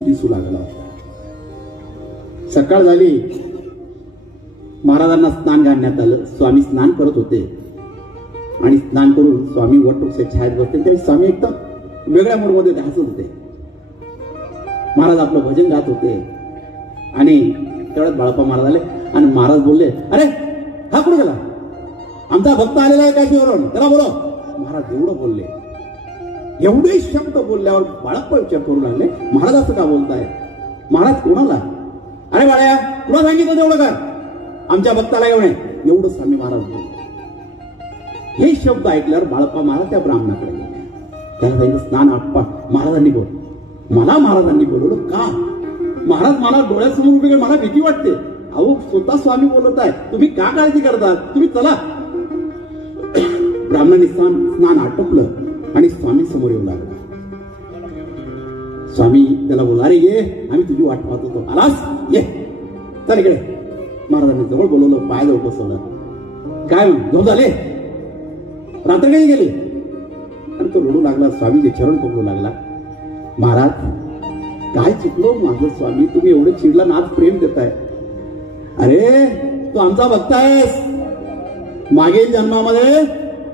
दिसू लागला होता। सकाळ झाली, महाराजांना स्नान घालण्यात आलं। स्वामी स्नान करत होते आणि स्नान करून स्वामी वटवृक्षाच्या छायेत बसले। त्यावेळी स्वामी एकदम वेगळ्या मूडमध्ये हसत होते। महाराज आपलं भजन गात होते आणि तेवढ्यात बाळप्पा महाराज आले आणि महाराज बोलले, अरे हा कुठे गेला? आमचा भक्त आलेला आहे काशीवरून, त्याला बोलो। महाराज एवढं बोलले, एवढे शब्द बोलल्यावर बाळप्पा विचार करू लागले, महाराज असं का बोलताय? महाराज कोणाला? अरे बाळ्या, तुला सांगितलं तेवढं कर, आमच्या भक्ताला येऊ नये, एवढं स्वामी महाराज बोलले। हे शब्द ऐकल्यावर बाळप्पा महाराज त्या ब्राह्मणाकडे गेले। त्याला सांगितलं, स्नान आप्पा महाराजांनी बोल। मला महाराजांनी बोलवलं का? महाराज मला डोळ्यासमोर उभे, मला भीती वाटते। अहो स्वतः स्वामी बोलत आहे, तुम्ही का काळजी करता? तुम्ही चला। ब्राह्मणाने स्नान आटोपलं आणि स्वामी समोर येऊ लागला। स्वामी त्याला बोला, अरे ये, आम्ही तुझी वाट पाहत होतो, आलास? ये, चल इकडे। महाराजांनी जवळ बोलवलं, पायाजवळ बसवलं। काय झोप झाले? रात्र काही गेली? आणि तो रडू लागला, स्वामीचे चरण पकडू लागला। महाराज काय चुकलो माझं स्वामी, तुम्ही एवढं चिडला ना, आज प्रेम देताय? अरे तू आमचा भक्त आहेस, मागील जन्मामध्ये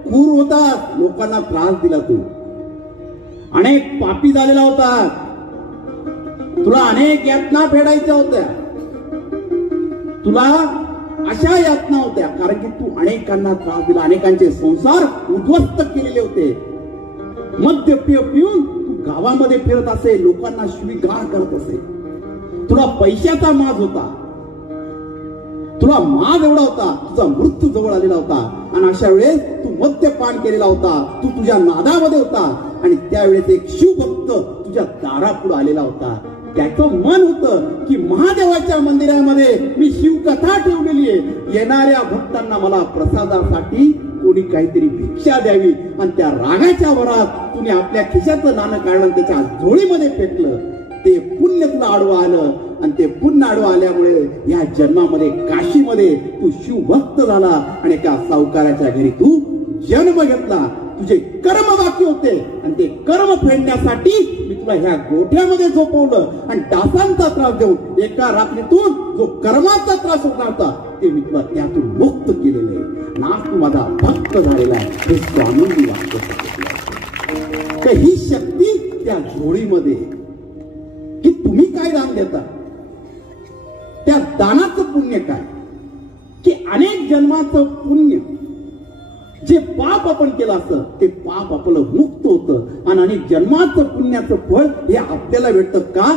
क्रूर होता, लोकांना त्रास दिला, तू अनेक पापी झालेला होता, तुला अनेक यातना फेडायच्या होत्या, तुला अशा यातना होत्या कारण की तू अनेकांना त्रास दिला, अनेकांचे संसार उद्ध्वस्त केलेले होते। मद्य पिऊन तू गावामध्ये फिरत असे, लोकांना शिवीगाळ करत असे, तुला पैशाचा माज होता, तुला माज एवढा होता, तुझा मृत्यू जवळ आलेला होता। आणि अशा वेळेस तू मद्यपान केलेला होता, तू तुझ्या नादामध्ये होता आणि त्यावेळेस एक शिवभक्त तुझ्या दारापुढे आलेला होता। त्याचं मन होतं की महादेवाच्या मंदिरामध्ये मी शिवकथा ठेवलेली आहे, येणाऱ्या भक्तांना मला प्रसादासाठी कोणी काहीतरी भिक्षा द्यावी। आणि त्या रागाच्या भरात तुम्ही आपल्या खिशाचं नाणं काढलं, त्याच्या झोळीमध्ये फेकलं। ते पुण्य तुला आडवं आलं आणि ते पुण्य आडवं आल्यामुळे या जन्मामध्ये काशीमध्ये तू शिवभक्त झाला आणि एका सावकाराच्या घरी तू जन्म घेतला। तुझे कर्म बाकी होते आणि ते कर्म फेडण्यासाठी मी तुला ह्या गोठ्यामध्ये झोपवलं आणि डासांचा त्रास देऊन एका रात्रीतून जो कर्माचा त्रास होता होता ते मी तुला त्यातून मुक्त केलेलं आहे। ना तू माझा भक्त झालेला आहे, हे स्वामींनी वाक्य सांगितलं। ही शक्ती त्या झोळीमध्ये की तुम्ही काय दान देता, त्या दानाचं पुण्य काय की अनेक जन्माचं पुण्य, जे पाप आपण केलं असतं ते पाप आपलं मुक्त होतं आणि अनेक जन्माचं पुण्याचं फळ हे आपल्याला भेटतं का?